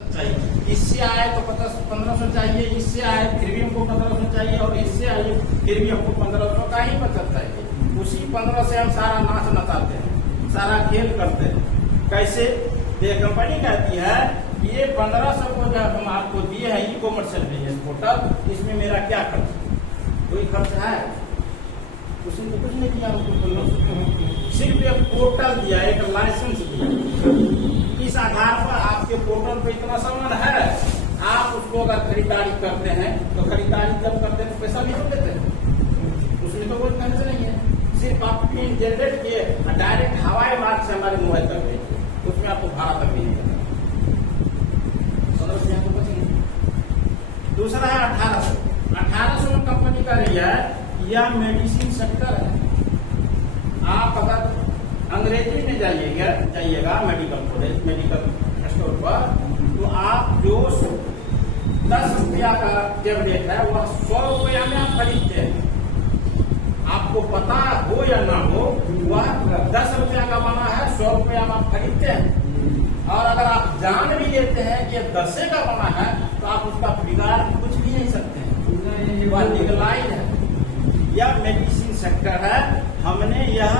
चाहिए, इससे आए तो 1500 चाहिए, इससे आए फिर भी हमको 1500 चाहिए, और इससे आए फिर भी हमको 1500 का ही बचत चाहिए। उसी 15 से हम सारा नाच नचाते हैं, सारा खेल करते हैं। कैसे? ये कंपनी कहती है ये 1500 को जब हम आपको दिए हैं ई कॉमर्स बिजनेस पोर्टल, इसमें मेरा क्या खर्च? कोई खर्च है? उसने तो कुछ नहीं किया हमको। 1500 सिर्फ एक पोर्टल दिया, एक लाइसेंस दिया। इस आधार पर आपके पोर्टल पे इतना सामान है, आप उसको अगर खरीदारी करते हैं तो खरीदारी जब करते हैं तो पैसा भी तो देते हैं, उसमें तो कोई खर्च नहीं है। सिर्फ आप पिन जनरेट किए, डायरेक्ट हवाई मार्ग से हमारे मोबाइल तक भेजिए, उसमें आपको भाड़ा तक नहीं देगा। दूसरा है 1800 में कंपनी का रही है, यह मेडिसिन सेक्टर है। आप अगर अंग्रेजी में जाइएगा मेडिकल कॉलेज, मेडिकल स्टोर पर, तो आप जो 10 रुपया का टेबलेट है वह 100 रुपया में आप खरीदते हैं। आपको पता हो या ना हो, वह 10 रुपया का बना है, 100 रुपया में आप खरीदते हैं। और अगर आप जान भी लेते हैं कि 10 का बना है, तो आप उसका बिगाड़ कुछ भी नहीं सकते हैं, वह लीगलाइज है। यह मेडिसिन सेक्टर है। हमने यह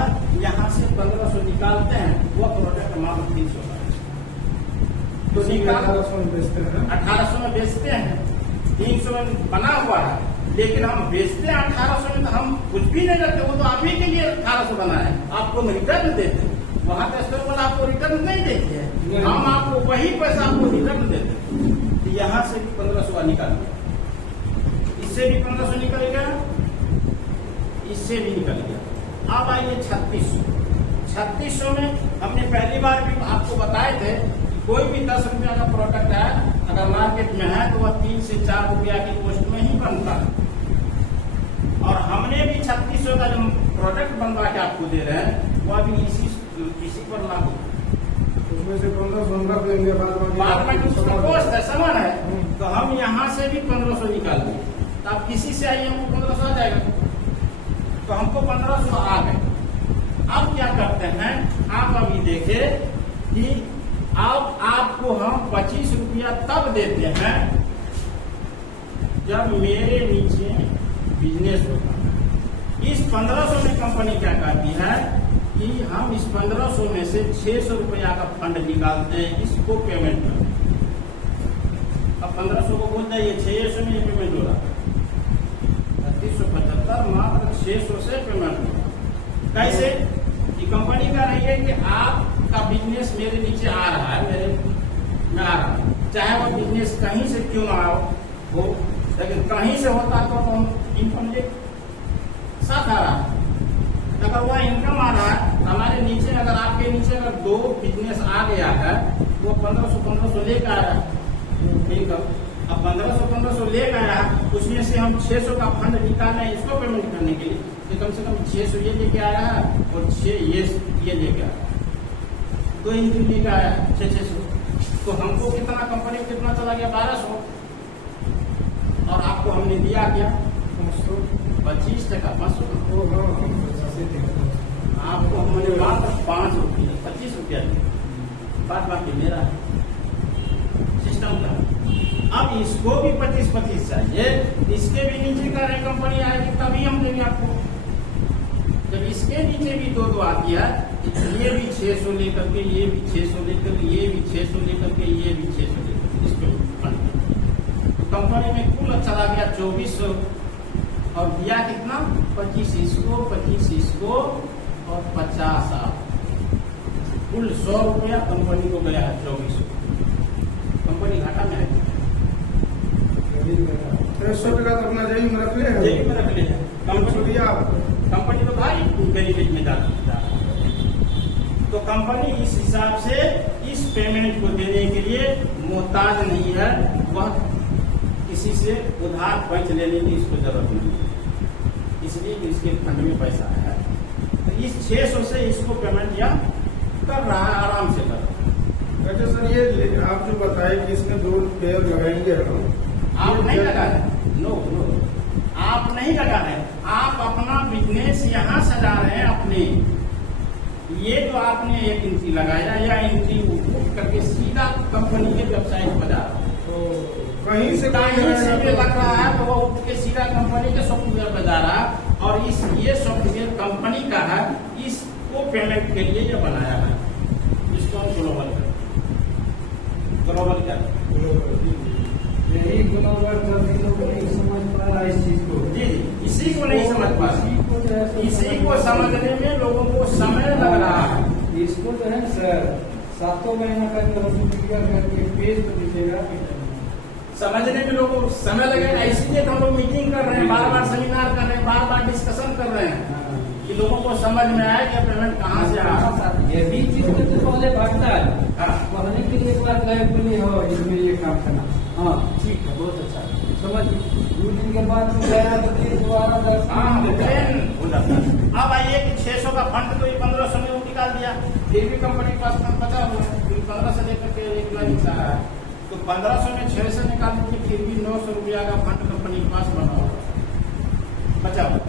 यहाँ से 1500 निकालते हैं, वह प्रोडक्ट मात्र 300 का है, तो निकाल 1800 में बेचते हैं। 300 में बना हुआ है, लेकिन हम बेचते हैं 1800 में, तो हम कुछ भी नहीं करते। वो तो आप ही के लिए 1800 बना है, आपको हम रिटर्न देते हैं। वहां का स्टोर पर आपको रिटर्न नहीं देते हैं, हम आपको वही पैसा आपको रिटर्न देते हैं। तो यहाँ से भी 1500 का निकाल गया, इससे भी 1500 निकल गया, इससे भी निकल गया। अब आइए 3600 में हमने पहली बार भी आपको बताए थे, कोई भी 10 रुपया का प्रोडक्ट है अगर मार्केट में है तो वह 3 से 4 रुपया की कॉस्ट में ही बनता है। और हमने भी 3600 का जो प्रोडक्ट बनवा के आपको दे रहे हैं, वह भी इसी पर लागू, उसमें से 1500 देंगे, बाद में कॉस्ट है, सामान है, तो हम यहाँ से भी 1500 निकाल दें। तो आप किसी से आइए, हमको 1500 आ जाएगा, तो हमको 1500 आ गए। अब क्या करते हैं, आप अभी देखे कि अब आपको हम 25 रुपया तब देते हैं जब मेरे नीचे बिजनेस होता है। इस 1500 में कंपनी क्या कहती है कि हम इस 1500 में से 600 रुपया का फंड निकालते हैं, इसको पेमेंट करते हैं। अब 1500 को बोल जाइए 600 में पेमेंट हो रहा है, 3875 मात्र 600 से पेमेंट हो रहा है। कैसे? कि कंपनी का रही है कि आपका बिजनेस मेरे नीचे आ रहा है, मेरे में आ रहा है, चाहे वो बिजनेस कहीं से क्यों ना हो, लेकिन कहीं से होता तो हम इनकम के साथ आ रहा है। अगर वह इनकम आ रहा है, हमारे नीचे अगर आपके नीचे अगर 2 बिजनेस आ गया है, वो 1500 लेकर आया इनकम। अब 1500 ले गया, उसमें से हम 600 का फंड निकालना है इसको पेमेंट करने के लिए, तो कम से कम 600 ये लेके आया है और 6 ये लेके आया, 2 इनकम लेके आया 600। तो हमको कितना, कंपनी को कितना चला गया? 1200। और आपको हमने दिया क्या? 25 टका, 500। आपको हमने मात्र 5 रुपये 25 रुपया दिया, बात बाकी मेरा सिस्टम का। अब इसको भी 25 चाहिए, इसके भी नीचे का रहे कंपनी आएगी तभी हम देंगे आपको। जब इसके नीचे भी 2 आती है, ये भी 600 लेकर के, ये भी 600 लेकर के, ये भी 600 लेकर के, ये भी 600 लेकर के, इसको तो कंपनी में कुल चला गया 2400, और दिया कितना? 25 इसको, 25 इसको और 50 आप, कुल 100 रुपया कंपनी को गया है 2400। कंपनी घाटा में है। 100 टका तो अपना जेब में रख ले, कंपनी तो भाई गरीबी में जाता है। तो कंपनी इस हिसाब से इस पेमेंट को देने के लिए मोहताज नहीं है, वह किसी से उधार पैंच लेने की इसको जरूरत नहीं है, इसलिए इसके फंड में पैसा है। तो इस 600 से इसको पेमेंट या कर रहा है, आराम से कर रहा है। अच्छा सर, ये आप जो बताए कि इसमें 2 पेयर लगाएंगे हम, आप नहीं लगा रहे, नो, आप नहीं लगा रहे, आप अपना बिजनेस यहाँ सजा रहे हैं अपने, ये जो आपने एक एंट्री लगाया या एंट्री बुक करके सीधा कंपनी के वेबसाइट पर जा रहा है, तो कहीं से कहीं से भी लग रहा है तो वो उठ के सीधा कंपनी के सॉफ्टवेयर पर जा रहा है, और ये सॉफ्टवेयर कंपनी का है, इसको पेमेंट के लिए ये बनाया है, इसको हम ग्लोबल कर यही ग्लोबल समझ पा रहा है इस चीज को। जी इसी को नहीं समझ पा रहे, इसी को समझने में लोगों को समय लग रहा है। इसको जो है सर 7 महीना का जो क्लियर करके पेज तो दीजिएगा, समझने में लोगों को समय लगेगा, इसलिए तो हम लोग मीटिंग कर रहे हैं, बार बार सेमिनार कर रहे हैं, बार बार डिस्कशन कर रहे हैं कि लोगों को समझ में आए कि पेमेंट कहाँ से आ रहा है। ये भी चीज में तो पहले भागता है, हाँ। पढ़ने के लिए एक बार गए बोली हो इसमें ये काम करना, हाँ ठीक है बहुत अच्छा समझ 2 दिन के बाद में गया तो फिर दोबारा 10 हो जाता है। अब आइए कि 600 का फंड तो ये 1500 में वो निकाल दिया, फिर भी कंपनी के पास फंड बचा हुआ है, फिर 15 से लेकर के 1 लाख निकला है, तो 1500 में 600 निकाल के फिर भी 900 रुपया का फंड कंपनी के पास बना हुआ बचा हुआ।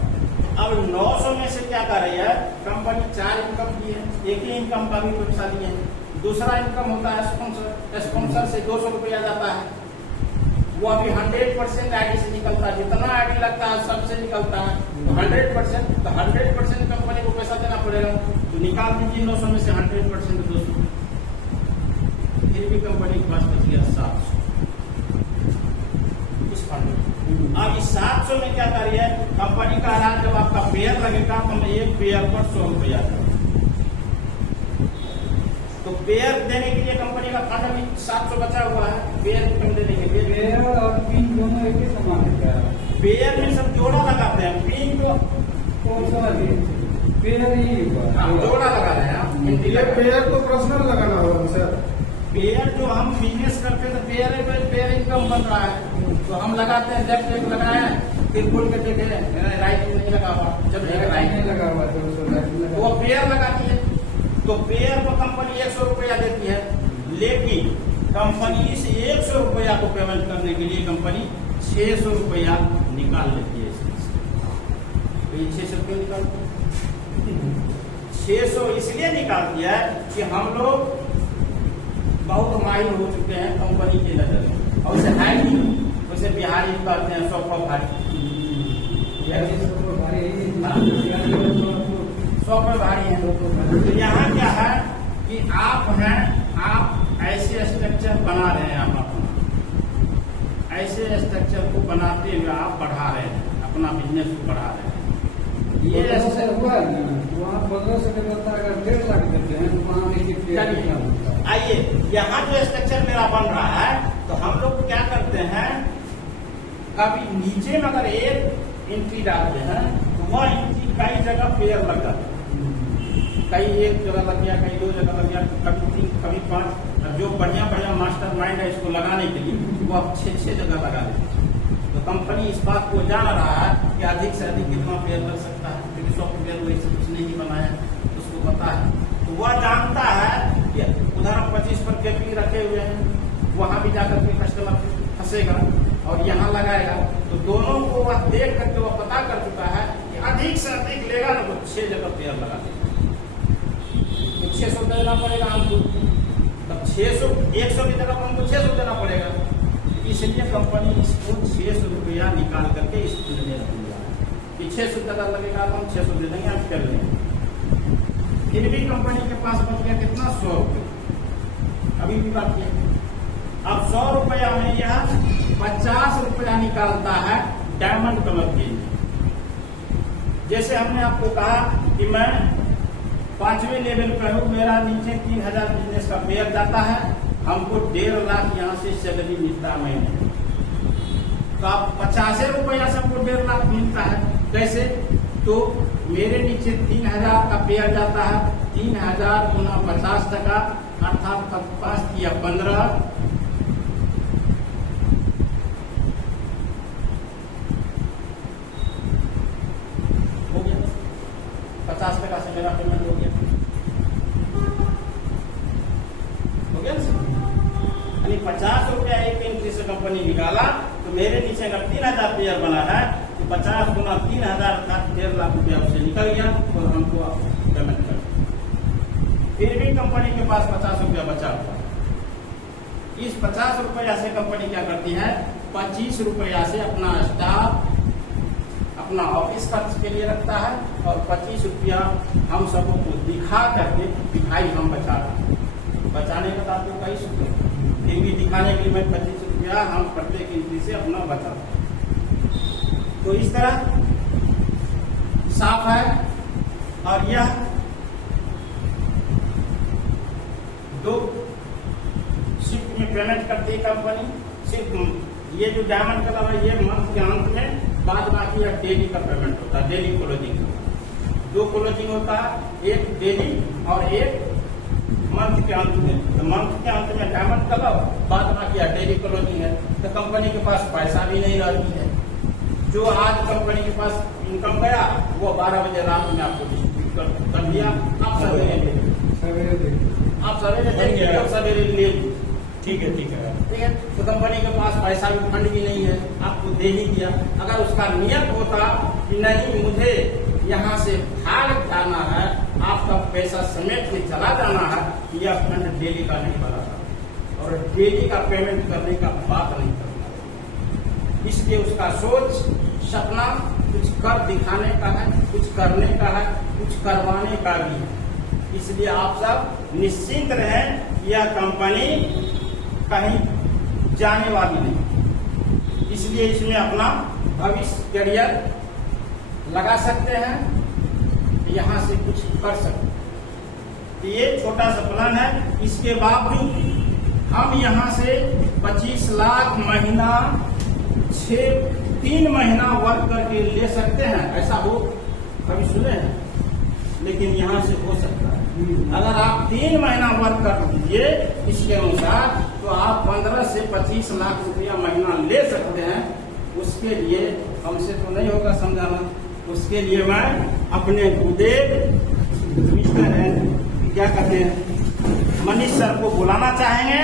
अब 900 में से क्या कर रही है कंपनी, 4 इनकम की है, एक ही इनकम का भी व्यवसाय लिए है, दूसरा इनकम होता है स्पॉन्सर से 200 रुपया जाता है, वो अभी 100% आईडी से निकलता है, जितना आईडी लगता है सबसे निकलता है, तो 100% कंपनी को पैसा देना पड़ेगा, तो निकाल दीजिए 900 में से 100% 200, फिर भी कंपनी के पास बच गया 700 इस फंड में। अब इस 700 में क्या करिए कंपनी का रहा, जब आपका पेयर लगेगा तो एक पेयर पर 100 रुपया, तो पेयर देने के लिए कंपनी का फंड अभी 700 बचा हुआ है, पेयर कम देने के लिए। पेयर और पिन दोनों एक ही समान है क्या? पेयर में सब जोड़ा लगाते हैं, पिन को कौन सा पेयर ही जोड़ा लगा रहे हैं आप। ये पेयर को पर्सनल लगाना होगा सर। पेयर जो हम बिजनेस करते हैं तो पेयर इनकम बन रहा है, तो हम लगाते हैं, लेफ्ट एक लगाए फिर बोल के देखे राइट में नहीं लगा हुआ, जब राइट नहीं लगा हुआ तो वो पेयर लगाती है, तो पेयर को कंपनी 100 रुपया देती है, लेकिन कंपनी इस 100 रुपया को पेमेंट करने के लिए कंपनी 600 रुपया निकाल लेती है। तो ये 600 क्यों निकालती है? 600 इसलिए निकालती है कि हम लोग बहुत माहिर हो चुके हैं कंपनी की नजर में, और उसे है नहीं, उसे बिहारी कहते हैं 100 पर भारी, 100 पर भारी है। तो यहाँ क्या है कि आप ऐसे स्ट्रक्चर बना रहे हैं, आप अपना ऐसे स्ट्रक्चर को बनाते हुए आप बढ़ा रहे हैं, अपना बिजनेस को बढ़ा रहे हैं। ये ऐसे हुआ वहाँ 1500 के बता अगर 1.5 लाख देते हैं तो वहाँ देखिए। आइए यहाँ जो स्ट्रक्चर मेरा बन रहा है, तो हम लोग क्या करते हैं, कभी नीचे में अगर एक एंट्री डालते हैं तो वह एंट्री कई जगह पेयर लग जाता है, कई 1 जगह लग गया, कई 2 जगह लग गया, कभी 3 कभी 5, जो बढ़िया मास्टर माइंड है इसको लगाने के लिए वो अब 6 जगह लगा देते हैं। तो कंपनी इस बात को जान रहा है कि अधिक से अधिक कितना पेयर लग सकता है, क्योंकि सॉफ्टवेयर वही से कुछ नहीं बनाया, उसको पता है, तो वह जानता है कि उधर हम 25 पर केपी रखे हुए हैं, वहां भी जाकर के कस्टमर फंसेगा और यहाँ लगाएगा, तो दोनों को वह देख करके वह पता कर चुका है कि अधिक से अधिक लेगा ना तो 6 जगह पेयर लगा देगा, तो 600 देना पड़ेगा हमको, तब 600 100 की जगह हमको 600 देना पड़ेगा, इसलिए कंपनी इसको 600 रुपया निकाल करके इस फंड में रख दिया कि 600 जगह लगेगा तो हम 600 दे देंगे, आप कर लेंगे। फिर भी कंपनी के पास बच गया कितना, 100 रुपये, अभी भी बाकी है। अब 100 रुपया में यह 50 रुपया निकालता है डायमंड कलर के लिए। जैसे हमने आपको कहा कि मैं 5वें लेवल पर हूँ, मेरा नीचे 3000 बिजनेस का पेयर जाता है, हमको 1.5 लाख यहाँ से सैलरी मिलता है महीने, तो आप 50 रुपया से हमको 1.5 लाख मिलता है। कैसे? तो मेरे नीचे 3000 का पेयर जाता है, 3000 गुना 50%, अर्थात 5 या 15, हो गया 50% से मेरा पेमेंट हो गया, यानी 50 रुपया एक एंट्री से कंपनी निकाला, तो मेरे नीचे अगर 3000 पेयर बना है तो 50 गुना 3000 का 1.5 लाख रुपया उससे निकल गया और हमको पेमेंट कर फिर भी कंपनी के पास 50 रुपया बचा हुआ है। इस 50 रुपया से कंपनी क्या करती है, 25 रुपया से अपना स्टाफ अपना ऑफिस खर्च के लिए रखता है और 25 रुपया हम सबको को दिखा करके कि भाई हम बचा रहे हैं। बचाने का आपको 22 रुपया, फिर भी दिखाने के लिए मैं 25 रुपया हम प्रत्येक एंट्री से अपना बचा। तो इस तरह साफ है। और यह 2 शिफ्ट में पेमेंट करती है कंपनी। सिर्फ ये जो डायमंड कलर है ये मंथ के अंत में, बाद बाकी यह डेली का पेमेंट होता है, डेली क्लोजिंग। 2 क्लोजिंग होता है, एक डेली और एक मंथ के अंत में। तो मंथ के अंत में डायमंड कलर, बाद बाकी यह डेली क्लोजिंग है। तो कंपनी के पास पैसा भी नहीं रहती है। जो आज कंपनी के पास इनकम गया वो 12 बजे रात में आपको डिस्ट्रीब्यूट कर दिया। आप सवेरे देंगे और सवेरे ले लीजिए। ठीक है, ठीक है, ठीक है। तो कंपनी के पास पैसा भी फंड भी नहीं है, आपको दे ही दिया। अगर उसका नियत होता कि नहीं मुझे यहाँ से भाग जाना है, आपका पैसा समेट के चला जाना है, यह फंड डेली का नहीं बना था और डेली का पेमेंट करने का बात नहीं करता। इसलिए उसका सोच सपना कुछ कर दिखाने का है, कुछ करने का है, कुछ करवाने का भी है। इसलिए आप सब निश्चिंत रहें, यह कंपनी कहीं जाने वाली नहीं। इसलिए इसमें अपना भविष्य करियर लगा सकते हैं, यहाँ से कुछ कर सकते हैं। तो ये छोटा सा प्लान है। इसके बावजूद हम यहाँ से 25 लाख महीना 3 महीना वर्क करके ले सकते हैं। ऐसा हो कभी सुने हैं? लेकिन यहाँ से हो सकता है। अगर आप 3 महीना वर्क कर दीजिए इसके अनुसार, तो आप 15 से 25 लाख रुपया महीना ले सकते हैं। उसके लिए हमसे तो नहीं होगा समझाना। उसके लिए मैं अपने गुरुदेव मिस्टर क्या कहते हैं मनीष सर को बुलाना चाहेंगे